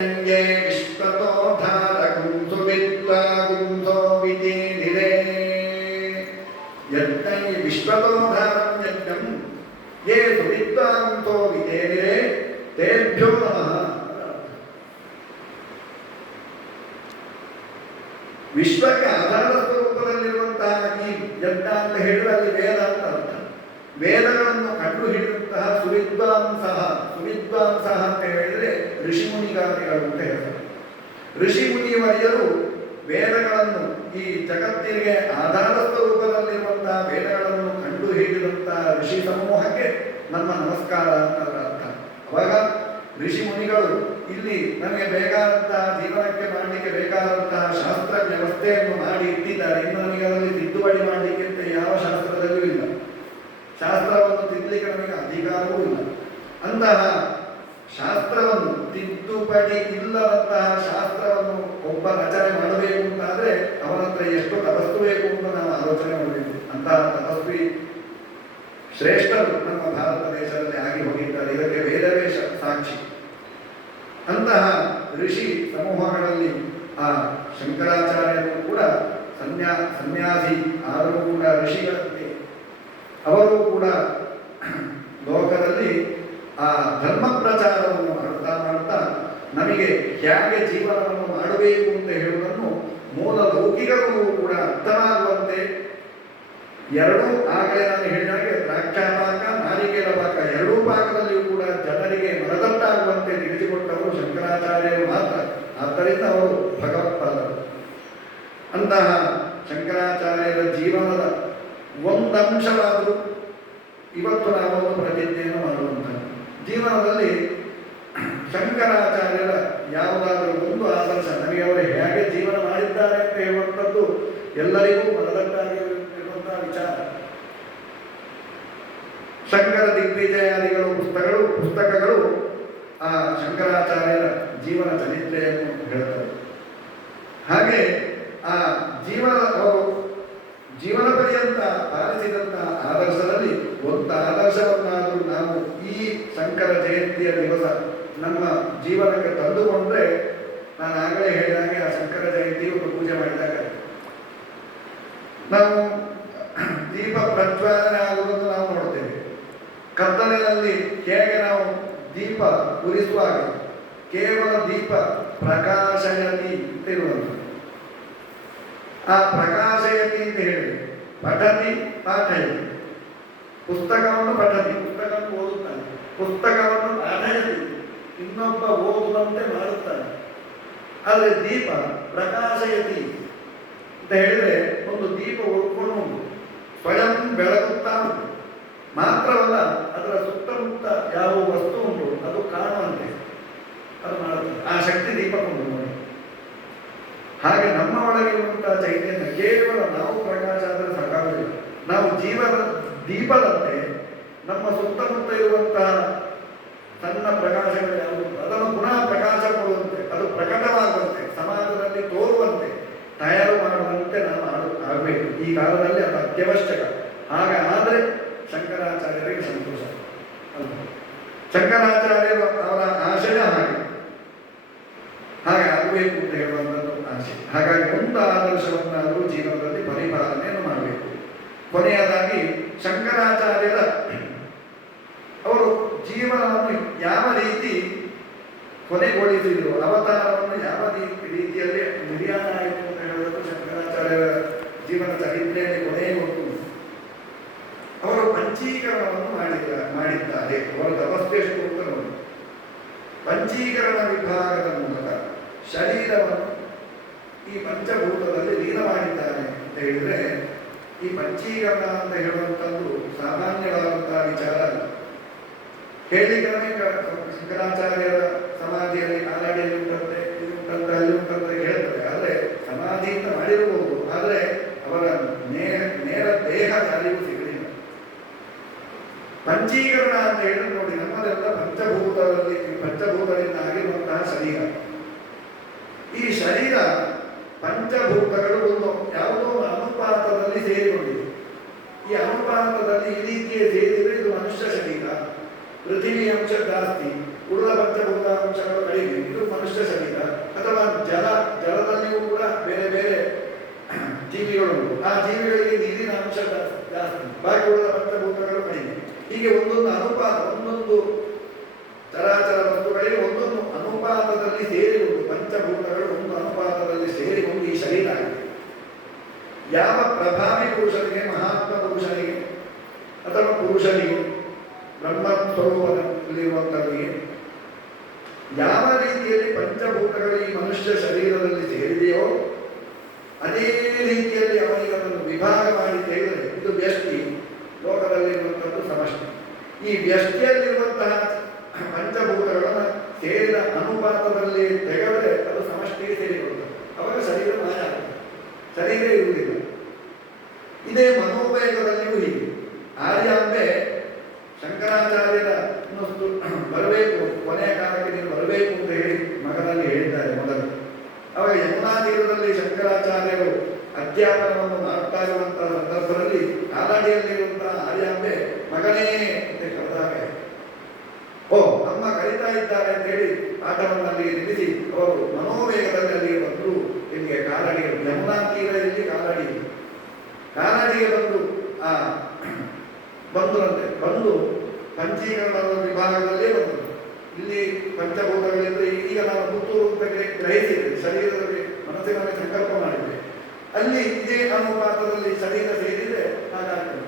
ವಿಶ್ವತೋ ಧಾರಕಂ ಸುವಿದ್ವಾ ಗುಂಸೋ ವಿಧೀನಿರೇ ಯಜ್ಞೈ ವಿಶ್ವತೋ ಧಾರಂ ಯಜ್ಞಂ ಯೇ ಸುವಿದ್ವಾ ಗುಂಸೋ ವಿಧೀನಿರೇ ತೇಭ್ಯೋ ನಮಃ. ವಿಶ್ವಕ್ಕೆ ಆಧಾರ ಸ್ವರೂಪದಲ್ಲಿರುವಂತಹ ಈ ಯಜ್ಞ ಅಂತ ಹೇಳಿದ್ರೆ ಅಲ್ಲಿ ವೇದ ಅಂತ ಅರ್ಥ. ವೇದಗಳನ್ನು ಕಂಡು ಹಿಡಿದಂತಹ ಸುವಿದ್ವಾಂಸಃ ಅಂತ ಹೇಳಿದ್ರೆ ಋಷಿಮುನಿಗಾದಿಗಳು ಅಂತ ಹೇಳ್ತಾರೆ. ಋಷಿಮುನಿವರಿಯರು ವೇದಗಳನ್ನು ಈ ಜಗತ್ತಿಗೆ ಆಧಾರ ಸ್ವರೂಪದಲ್ಲಿರುವಂತಹ ವೇದಗಳನ್ನು ಕಂಡು ಹಿಡಿದಂತಹ ಋಷಿ ಸಮೂಹಕ್ಕೆ ನಮ್ಮ ನಮಸ್ಕಾರ ಅಂತ ಅರ್ಥ. ಅವಾಗ ಋಷಿ ಮುನಿಗಳು ಇಲ್ಲಿ ನಮಗೆ ಬೇಕಾದಂತಹ ಜೀವನಕ್ಕೆ ಮಾಡಲಿಕ್ಕೆ ಬೇಕಾದಂತಹ ಶಾಸ್ತ್ರ ವ್ಯವಸ್ಥೆಯನ್ನು ಮಾಡಿ ಇಟ್ಟಿದ್ದಾರೆ. ಇನ್ನು ನಮಗೆ ಅದರಲ್ಲಿ ತಿದ್ದುಪಡಿ ಮಾಡಲಿಕ್ಕೆ ಅಂತ ಯಾವ ಶಾಸ್ತ್ರದಲ್ಲೂ ಇಲ್ಲ. ಶಾಸ್ತ್ರವನ್ನು ತಿದ್ದಲಿಕ್ಕೆ ನಮಗೆ ಅಧಿಕಾರವೂ ಇಲ್ಲ. ಅಂತಹ ಶಾಸ್ತ್ರವನ್ನು ತಿದ್ದುಪಡಿ ಇಲ್ಲದಂತಹ ಶಾಸ್ತ್ರವನ್ನು ಒಬ್ಬ ರಚನೆ ಮಾಡಬೇಕು ಅಂತಾದ್ರೆ ಅವನ ಹತ್ರ ಎಷ್ಟು ತಪಸ್ಸು ಬೇಕು ಅಂತ ನಾವು ಆಲೋಚನೆ ಮಾಡಬೇಕು. ಅಂತಹ ತಪಸ್ವಿ ಶ್ರೇಷ್ಠರು ನಮ್ಮ ಭಾರತ ದೇಶದಲ್ಲಿ ಆಗಿ ಹೋಗಿದ್ದಾರೆ. ಇದಕ್ಕೆ ವೇದವೇ ಸಾಕ್ಷಿ. ಅಂತಹ ಋಷಿ ಸಮೂಹಗಳಲ್ಲಿ ಆ ಶಂಕರಾಚಾರ್ಯರು ಕೂಡ ಸನ್ಯಾಸಿ ಆದರೂ ಕೂಡ ಋಷಿಗಳಂತೆ ಅವರು ಕೂಡ ಲೋಕದಲ್ಲಿ ಆ ಧರ್ಮ ಪ್ರಚಾರವನ್ನು ಮಾಡ್ತಾ ನಮಗೆ ಹೇಗೆ ಜೀವನವನ್ನು ಮಾಡಬೇಕು ಅಂತ ಹೇಳುವುದನ್ನು ಮೂಲ ಲೌಕಿಕರಿಗೂ ಕೂಡ ಅರ್ಥವಾಗುವಂತೆ ಎರಡೂ ಆಗಲೇ ನಾನು ಹೇಳಿದಾಗೆ ದ್ರಾಕ್ಷಾಪಾಕ ನಾರಿಕೇಲ ಪಾಕ ಎರಡೂ ಪಾಕದಲ್ಲಿಯೂ ಕೂಡ ಜನರಿಗೆ ಮನದಟ್ಟಾಗುವಂತೆ ತಿಳಿಸಿಕೊಟ್ಟವರು ಶಂಕರಾಚಾರ್ಯರು ಮಾತ್ರ. ಆದ್ದರಿಂದ ಅವರು ಭಗವತ್ಪಾದರು. ಅಂತಹ ಶಂಕರಾಚಾರ್ಯರ ಜೀವನದ ಒಂದಂಶವಾದರೂ ಇವತ್ತು ನಾವೊಂದು ಪ್ರತಿಜ್ಞೆಯನ್ನು ಮಾಡುವಂತಹ ಜೀವನದಲ್ಲಿ ಶಂಕರಾಚಾರ್ಯರ ಯಾವುದಾದರೂ ಒಂದು ಆದರ್ಶ ನಮಗೆ ಅವರು ಹೇಗೆ ಜೀವನ ಮಾಡಿದ್ದಾರೆ ಅಂತ ಹೇಳುವಂಥದ್ದು ಎಲ್ಲರಿಗೂ ಮನದಟ್ಟಾಗಿರುವಂತಹ ವಿಚಾರ. ಶಂಕರ ದಿಗ್ವಿಜಯಾದಿಗಳು ಪುಸ್ತಕಗಳು ಆ ಶಂಕರಾಚಾರ್ಯರ ಜೀವನ ಚರಿತ್ರೆಯನ್ನು ಹೇಳುತ್ತವೆ. ಹಾಗೆ ಆ ಜೀವನ ಪರ್ಯಂತ ಪಾಲಿಸಿದಂಥ ಆದರ್ಶದಲ್ಲಿ ಒಂದು ಆದರ್ಶವನ್ನಾದರೂ ನಾವು ಈ ಶಂಕರ ಜಯಂತಿಯ ದಿವಸ ನಮ್ಮ ಜೀವನಕ್ಕೆ ತಂದುಕೊಂಡ್ರೆ, ನಾನು ಆಗಲೇ ಹೇಳಿದಾಗೆ ಆ ಶಂಕರ ಜಯಂತಿ ಒಂದು ಪೂಜೆ ಮಾಡಿದಾಗ ನಾವು ದೀಪ ಪ್ರಜ್ವಾಲನೆ ಆಗುವುದನ್ನು ನಾವು ನೋಡ್ತೇವೆ. ಕತ್ತಲಿನಲ್ಲಿ ಹೇಗೆ ನಾವು ದೀಪ ಉರಿಸುವಾಗ ಕೇವಲ ದೀಪ ಪ್ರಕಾಶಯತಿ ಅಂತ ಇರುವುದು. ಆ ಪ್ರಕಾಶಯತಿ ಅಂತ ಹೇಳಿ ಪಠತಿ ಪಾಠಯತಿ, ಪುಸ್ತಕವನ್ನು ಪಠತಿ ಪುಸ್ತಕವನ್ನು ಓದುತ್ತಾನೆ, ಪುಸ್ತಕವನ್ನು ಪಾಠಯತಿ ಇನ್ನೊಬ್ಬ ಓದುವಂತೆ ಮಾಡುತ್ತಾನೆ. ಆದರೆ ದೀಪ ಪ್ರಕಾಶಯತಿ ಅಂತ ಹೇಳಿದ್ರೆ ಒಂದು ದೀಪ ಉಳ್ಕೊಂಡು ಸ್ವಯಂ ಬೆಳಗುತ್ತಾ ಉಂಟು. ಮಾತ್ರವಲ್ಲ, ಅದರ ಸುತ್ತಮುತ್ತ ಯಾವ ವಸ್ತು ಉಂಟು ಅದು ಕಾಣುವಂತೆ ಅದು ಮಾಡುತ್ತದೆ. ಆ ಶಕ್ತಿ ದೀಪಕ್ಕೊಂದು ನೋಡಿ. ಹಾಗೆ ನಮ್ಮ ಒಳಗಿರುವಂತಹ ಚೈತನ್ಯ ಕೇವಲ ನಾವು ಪ್ರಕಾಶ ಆದರೆ ಸಾಕಾಗುವುದಿಲ್ಲ. ನಾವು ಜೀವನ ದೀಪದಂತೆ ನಮ್ಮ ಸುತ್ತಮುತ್ತ ಇರುವಂತಹ ಸಣ್ಣ ಪ್ರಕಾಶಗಳು ಯಾವುದು ಅದನ್ನು ಪುನಃ ಪ್ರಕಾಶ ಕೊಡುವಂತೆ, ಅದು ಪ್ರಕಟವಾಗುವಂತೆ, ಸಮಾಜದಲ್ಲಿ ತೋರುವಂತೆ ತಯಾರು ಮಾಡುವಂತೆ ನಾವು ಆಗಬೇಕು. ಈ ಕಾಲದಲ್ಲಿ ಅದು ಅತ್ಯವಶ್ಯಕ. ಹಾಗಾದರೆ ಶಂಕರಾಚಾರ್ಯರಿಗೆ ಸಂತೋಷ ಅಲ್ಲ. ಶಂಕರಾಚಾರ್ಯರು ಅವರ ಆಶಯ ಹಾಗೆ ಆಗಬೇಕು ಅಂತ ಹೇಳುವಂಥದ್ದು ಆಶೆ. ಹಾಗಾಗಿ ಒಂದು ಆದರ್ಶವನ್ನಾದರೂ ಜೀವನದಲ್ಲಿ ಪರಿಪಾಲನೆಯನ್ನು ಮಾಡಬೇಕು. ಕೊನೆಯದಾಗಿ ಶಂಕರಾಚಾರ್ಯರ ಅವರು ಜೀವನವನ್ನು ಯಾವ ರೀತಿ ಕೊನೆಗೊಳಿಸಿದರು, ಅವತಾರವನ್ನು ಯಾವ ರೀತಿಯಲ್ಲಿ ನಿರ್ಯಾಣ ಆಯಿತು ಅಂತ ಹೇಳೋದು ಶಂಕರಾಚಾರ್ಯರ ಜೀವನ ಚರಿತ್ರೆಯಲ್ಲಿ ಕೊನೆಯ ಒಂದು ಅವರು ಪಂಚೀಕರಣವನ್ನು ಮಾಡಿದ್ದಾರೆ. ಅವರ ತಪಸ್ಸೆಷ್ಟು ಅಂತ ನೋಡಿ. ಪಂಚೀಕರಣ ವಿಭಾಗದ ಮೂಲಕ ಶರೀರವನ್ನು ಈ ಪಂಚಭೂತದಲ್ಲಿ ಲೀನ ಮಾಡಿದ್ದಾರೆ ಅಂತ ಹೇಳಿದರೆ, ಈ ಪಂಚೀಕರಣ ಅಂತ ಹೇಳುವಂಥದ್ದು ಸಾಮಾನ್ಯವಾದಂತಹ ವಿಚಾರ ಅಲ್ಲ. ಹೇಳಿದರೆ ಶಂಕರಾಚಾರ್ಯರ ಸಮಾಧಿಯಲ್ಲಿ ಕಾಲಾಡಿಯಲ್ಲಿ ಉಂಟಂತೆ, ಇದು ಉಂಟಂತೆ, ಅಲ್ಲಿ ಉಂಟಂತೆ ಹೇಳ್ತಾರೆ. ಆದರೆ ಸಮಾಧಿ ಅಂತ ಮಾಡಿರಬಹುದು, ಆದರೆ ಅವರ ನೇರ ದೇಹ ಯಾರಿಗೂ ಸಿಗಲಿಲ್ಲ. ಪಂಚೀಕರಣ ಅಂತ ಹೇಳಿದ್ರೆ ನೋಡಿ, ನಮ್ಮದೆಲ್ಲ ಪಂಚಭೂತದಿಂದ ಆಗಿರುವಂತಹ ಶರೀರ. ಈ ಶರೀರ ಪಂಚಭೂತಗಳು ಒಂದು ಯಾವುದೋ ಅನುಪಾತದಲ್ಲಿ ಸೇರಿಕೊಂಡಿದೆ. ಈ ಅನುಪಾತದಲ್ಲಿ ಈ ರೀತಿಯ ಸೇರಿದರೆ ಇದು ಮನುಷ್ಯ ಶರೀರ, ಪೃಥ್ವಿ ಅಂಶ ಜಾಸ್ತಿ, ಉಳಿದ ಪಂಚಭೂತಾಂಶಗಳು ಕಡಿಮೆ. ಇದು ಮನುಷ್ಯ ಶರೀರ. ಅಥವಾ ಜಲದಲ್ಲಿಯೂ ಕೂಡ ಬೇರೆ ಬೇರೆ ಜೀವಿಗಳುಂಟು. ಆ ಜೀವಿಗಳಿಗೆ ನೀರಿನ ಅಂಶ ಜಾಸ್ತಿ, ಬಾಕಿ ಉಳಿದ ಪಂಚಭೂತಗಳು ಕಡಿಮೆ. ಹೀಗೆ ಒಂದೊಂದು ಅನುಪಾತ, ಒಂದೊಂದು ಚರಾಚರ ವಸ್ತುಗಳಿಗೆ ಒಂದೊಂದು ಅನುಪಾತದಲ್ಲಿ ಸೇರಿಕೊಂಡು, ಪಂಚಭೂತಗಳು ಒಂದು ಅನುಪಾತದಲ್ಲಿ ಸೇರಿಕೊಂಡು ಈ ಶರೀರ ಆಗಿದೆ. ಯಾವ ಪ್ರಭಾವಿ ಪುರುಷನಿಗೆ, ಮಹಾತ್ಮ ಪುರುಷನಿಗೆ ಅಥವಾ ಪುರುಷನಿಗೆ, ಬ್ರಹ್ಮ ಸ್ವರೂಪದಲ್ಲಿರುವಂಥವರಿಗೆ ಯಾವ ರೀತಿಯಲ್ಲಿ ಪಂಚಭೂತಗಳು ಈ ಮನುಷ್ಯ ಶರೀರದಲ್ಲಿ ಸೇರಿದೆಯೋ ಅದೇ ರೀತಿಯಲ್ಲಿ ಅವನಿಗೆ ಅದನ್ನು ವಿಭಾಗ ಮಾಡಿ ತೆಗೆದರೆ ಇದು ವ್ಯಷ್ಟಿ, ಲೋಕದಲ್ಲಿರುವಂಥದ್ದು ಸಮಷ್ಟಿ. ಈ ವ್ಯಷ್ಟಿಯಲ್ಲಿರುವಂತಹ ಪಂಚಭೂತಗಳನ್ನು ಸೇರಿದ ಅನುಪಾತದಲ್ಲಿ ತೆಗೆದರೆ ಅದು ಸಮಷ್ಟಿಗೆ ಸೇರಿಕೊಳ್ಳುತ್ತದೆ. ಅವಾಗ ಶರೀರ ಮಾಯ ಆಗುತ್ತೆ, ಶರೀರ ಇರುವುದಿಲ್ಲ. ಇದೇ ಮನೋವೇಗದಲ್ಲಿಯೂ ಹೀಗೆ. ಆರ್ಯಾಂಬೆ ಶಂಕರಾಚಾರ್ಯರ ಇನ್ನೊಂದು ಬರಬೇಕು, ಕೊನೆಯ ಕಾಲಕ್ಕೆ ನೀನು ಬರಬೇಕು ಅಂತ ಹೇಳಿ ಮಗನಲ್ಲಿ ಹೇಳಿದ್ದಾರೆ ಮೊದಲು. ಅವಾಗ ಯಮುನಾ ತೀರದಲ್ಲಿ ಶಂಕರಾಚಾರ್ಯರು ಅಧ್ಯಾಪನವನ್ನು ಮಾಡ್ತಾ ಇರುವಂತಹ ಸಂದರ್ಭದಲ್ಲಿ ಕಾಲಾಡಿಯಲ್ಲಿರುವಂತಹ ಆರ್ಯಾಂಬೆ ಮಗನೇ ಅಂತ ಕರೆದಾಗ, ಓ ಅಮ್ಮ ಕರೀತಾ ಇದ್ದಾರೆ ಅಂತ ಹೇಳಿ ಆಟವನ್ನು ಅಲ್ಲಿಗೆ ನಿಲ್ಲಿಸಿ ಅವರು ಮನೋವೇಗದಲ್ಲಿ ಅಲ್ಲಿಗೆ ಬಂದರು. ಇಲ್ಲಿಗೆ ಕಾಲಾಡಿಗೆ, ಯಮುನಾ ತೀರದಲ್ಲಿ ಕಾಲಾಡಿಗೆ ಬಂದರಂತೆ. ಬಂದು ಪಂಚೀಕರಣದ ವಿಭಾಗದಲ್ಲೇ ಬಂದರು. ಇಲ್ಲಿ ಪಂಚಭೂತಗಳಿಂದ ಈಗ ನಾವು ಪುತ್ತೂರು ಅಂತ ಗ್ರಹಿಸಿದ್ವಿ, ಶರೀರದಲ್ಲಿ ಮನಸ್ಸಿನಲ್ಲಿ ಸಂಕಲ್ಪ ಮಾಡಿದ್ವಿ. ಅಲ್ಲಿ ಇದೇ ಅನುಪಾತದಲ್ಲಿ ಶರೀರ ಸೇರಿದರೆ ಹಾಗಾಗ್ತದೆ.